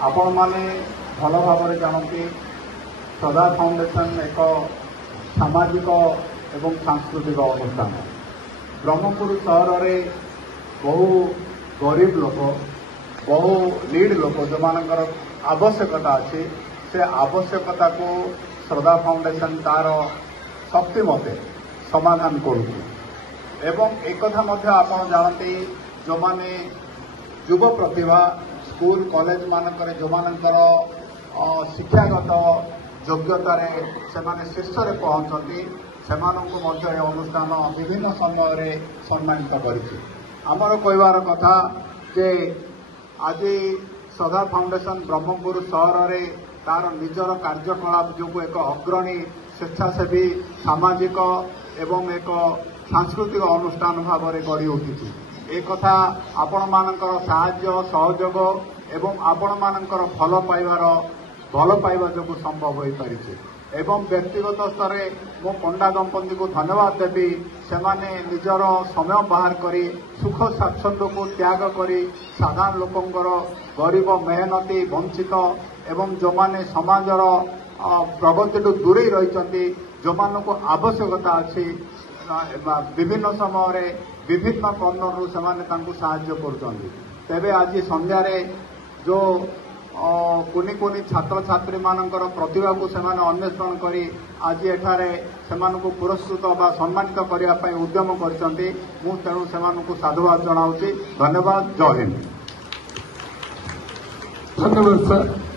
आपण माने भल भाव जानती श्रद्धा फाउंडेशन एक सामाजिक एवं सांस्कृतिक अनुष्ठान। ब्रह्मपुर सहर में बहु गरीब लोक बहु लीड लोक जो मानकर आवश्यकता अच्छी से आवश्यकता को श्रद्धा फाउंडेशन तार शक्ति मते समाधान करुच्ची। एवं एक कथा मध्य आपण जानते जो माने युव प्रतिभा स्कूल कॉलेज मानकर जो मानकर शिक्षागत योग्यता से शीर्ष में पहुंचती से अनुष्ठान विभिन्न समय सम्मानित कर कहबार कथा जे आज श्रद्धा फाउंडेशन ब्रह्मपुर सहर में तार निजर कार्यकलाप जो एक अग्रणी स्वेच्छासेवी सामाजिक एवं एक सांस्कृतिक अनुष्ठान भाव में गढ़ी उठी। एक कथा आपण मानकर साहाय्य सहयोग एवं आपण मानकर भल पाइबा जो संभव हो पारि एवं व्यक्तिगत स्तर मो पंडा दंपति को धन्यवाद देवी से निजर समय बाहर करी सुख स्वाच्छंद को त्याग करी साधारण लोकंकर गरीब मेहनती वंचित एवं जो माने समाजर प्रगति दूरे रही जो मान को आवश्यकता अच्छी विभिन्न समय विभिन्न कर्णर से साहाय्य कर आज संध्यार जो कुनी कुनी छात्र छात्री मानकर प्रतिभा को सेमाने अन्वेषण करी आज एठारे सेमानकु पुरस्कृत बा सम्मानित करने उद्यम करछंती। मु तेणु सेमानकु साधुवाद जनाउछि। धन्यवाद। जय हिंद। धन्यवाद सर।